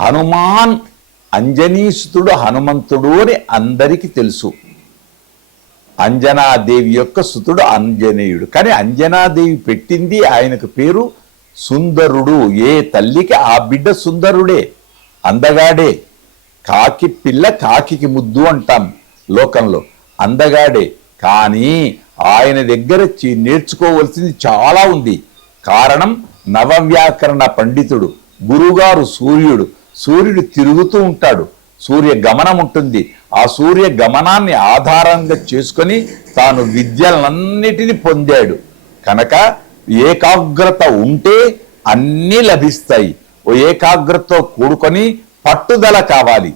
హనుమాన్ అంజనీసుతుడు హనుమంతుడు అని అందరికీ తెలుసు. అంజనాదేవి యొక్క సుతుడు అంజనేయుడు. కానీ అంజనాదేవి పెట్టింది ఆయనకు పేరు సుందరుడు. ఏ తల్లికి? ఆ బిడ్డ సుందరుడే. అందగాడే. కాకి పిల్ల కాకికి ముద్దు అంటాం లోకంలో. అందగాడే. కానీ ఆయన దగ్గర చి- నేర్చుకోవలసింది చాలా ఉంది. కారణం నవవ్యాకరణ పండితుడు గురుగారు సూర్యుడు. సూర్యుడు తిరుగుతూ ఉంటాడు. సూర్య గమనం ఉంటుంది. ఆ సూర్య గమనాన్ని ఆధారంగా చేసుకొని తాను విద్యలన్నిటినీ పొందాడు. కనుక ఏకాగ్రత ఉంటే అన్నీ లభిస్తాయి. ఓ ఏకాగ్రతతో కూడుకొని పట్టుదల కావాలి.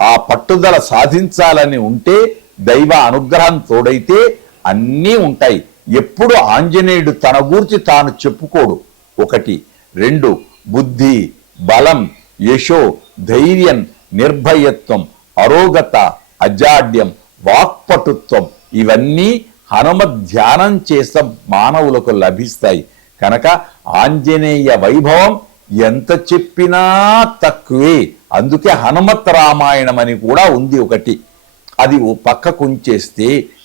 ఆ పట్టుదల సాధించాలని ఉంటే దైవ అనుగ్రహం తోడైతే అన్నీ ఉంటాయి. ఎప్పుడు ఆంజనేయుడు తన గూర్చి తాను చెప్పుకోడు. ఒకటి. రెండు. బుద్ధి బలం యశో ధైర్యం నిర్భయత్వం అరోగత అజాడ్యం వాక్పటుత్వం ఇవన్నీ హనుమ ధ్యానం చేసే మానవులకు లభిస్తాయి. కనుక ఆంజనేయ వైభవం ఎంత చెప్పినా తక్కువే. అందుకే హనుమత్ రామాయణం అని కూడా ఉంది ఒకటి. అది ఓ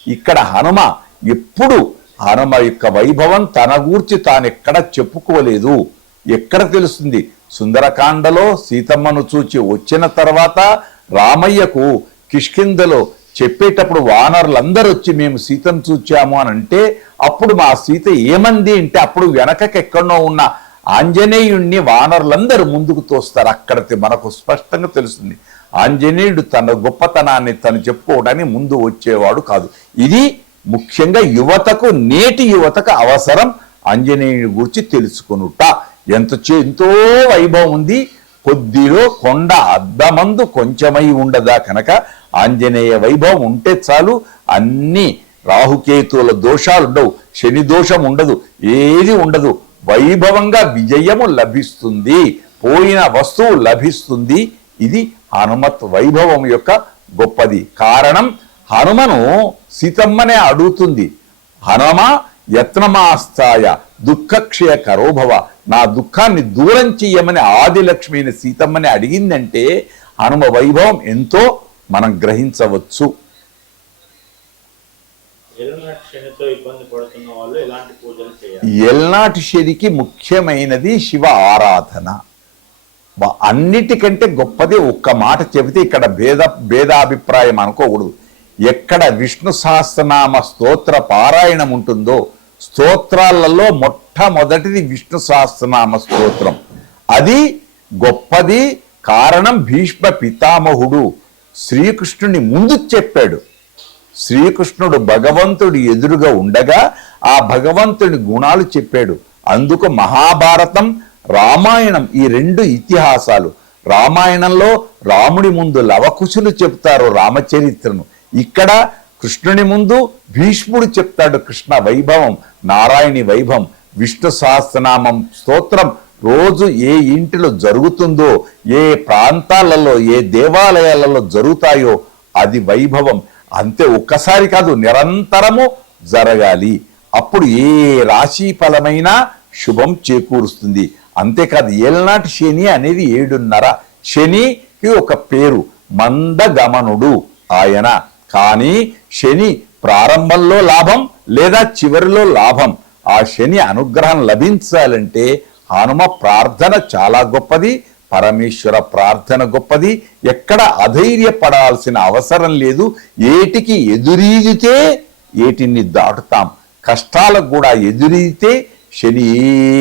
ఇక్కడ హనుమ ఎప్పుడు హనుమ యొక్క వైభవం తన గూర్చి తానెక్కడ చెప్పుకోలేదు. ఎక్కడ తెలుస్తుంది? సుందరకాండలో సీతమ్మను చూచి వచ్చిన తర్వాత రామయ్యకు కిష్కిందలో చెప్పేటప్పుడు వానరులందరూ వచ్చి మేము సీతను చూచాము అని అంటే అప్పుడు మా సీత ఏమంది అంటే అప్పుడు వెనకకి ఎక్కడో ఉన్న ఆంజనేయుణ్ణి వానరులందరూ ముందుకు తోస్తారు. అక్కడ మనకు స్పష్టంగా తెలుస్తుంది. ఆంజనేయుడు తన గొప్పతనాన్ని తను చెప్పుకోవడానికి ముందు వచ్చేవాడు కాదు. ఇది ముఖ్యంగా యువతకు నేటి యువతకు అవసరం. ఆంజనేయుడి గురించి తెలుసుకొనుట. ఎంత చే- ఎంతో వైభవం ఉంది. కొద్దిలో కొండ అద్దమందు కొంచెమై ఉండదా కనుక ఆంజనేయ వైభవం ఉంటే చాలు. అన్ని రాహుకేతువుల దోషాలు ఉండవు శని దోషం ఉండదు. ఏది ఉండదు. వైభవంగా విజయము లభిస్తుంది. పోయిన వస్తువు లభిస్తుంది. ఇది హనుమత్ వైభవం యొక్క గొప్పది. కారణం హనుమను సీతమ్మనే అడుగుతుంది. హనుమ యత్నమాస్తాయ దుఃఖక్షయ కరోభవ నా దుఃఖాన్ని దూరం చెయ్యమని ఆదిలక్ష్మిని సీతమ్మని అడిగిందంటే హనుమ వైభవం ఎంతో మనం గ్రహించవచ్చు. ఎల్నాటి శనికి ముఖ్యమైనది శివ ఆరాధన. అన్నిటికంటే గొప్పది ఒక్క మాట చెబితే ఇక్కడ భేద భేదాభిప్రాయం అనుకోకూడదు. ఎక్కడ విష్ణు సహస్రనామ స్తోత్ర పారాయణం ఉంటుందో స్తోత్రాలలో మొట్టమొదటిది విష్ణు సహస్రనామ స్తోత్రం. అది గొప్పది కారణం భీష్మ పితామహుడు శ్రీకృష్ణుని ముందు చెప్పాడు. శ్రీకృష్ణుడు భగవంతుడి ఎదురుగా ఉండగా ఆ భగవంతుడి గుణాలు చెప్పాడు. అందుకు మహాభారతం రామాయణం ఈ రెండు ఇతిహాసాలు. రామాయణంలో రాముడి ముందు లవకుశులు చెప్తారు రామచరిత్రను. ఇక్కడ కృష్ణుని ముందు భీష్ముడు చెప్తాడు కృష్ణ వైభవం నారాయణి వైభవం విష్ణు సహస్రనామం స్తోత్రం. రోజు ఏ ఇంటిలో జరుగుతుందో ఏ ప్రాంతాలలో ఏ దేవాలయాలలో జరుగుతాయో అది వైభవం. అంతే ఒక్కసారి కాదు నిరంతరము జరగాలి. అప్పుడు ఏ రాశి ఫలమైనా శుభం చేకూరుస్తుంది. అంతేకాదు ఏలనాటి శని అనేది ఏడున్నర. శనికి ఒక పేరు మందగమనుడు ఆయన. కానీ శని ప్రారంభంలో లాభం లేదా చివరిలో లాభం. ఆ శని అనుగ్రహం లభించాలంటే హనుమ ప్రార్థన చాలా గొప్పది పరమేశ్వర ప్రార్థన గొప్పది. ఎక్కడ అధైర్యపడాల్సిన అవసరం లేదు. ఏటికి ఎదురీదితే ఏటిని దాటుతాం. కష్టాలకు కూడా ఎదురీదితే శని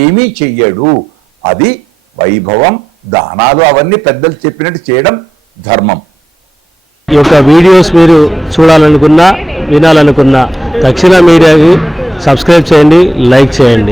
ఏమీ చెయ్యడు. అది వైభవం దానాలు అవన్నీ పెద్దలు చెప్పినట్టు చేయడం ధర్మం. ఈ యొక్క వీడియోస్ మీరు చూడాలనుకున్నా వినాలనుకున్నా దక్షిణ మీడియాకి సబ్స్క్రైబ్ చేయండి లైక్ చేయండి.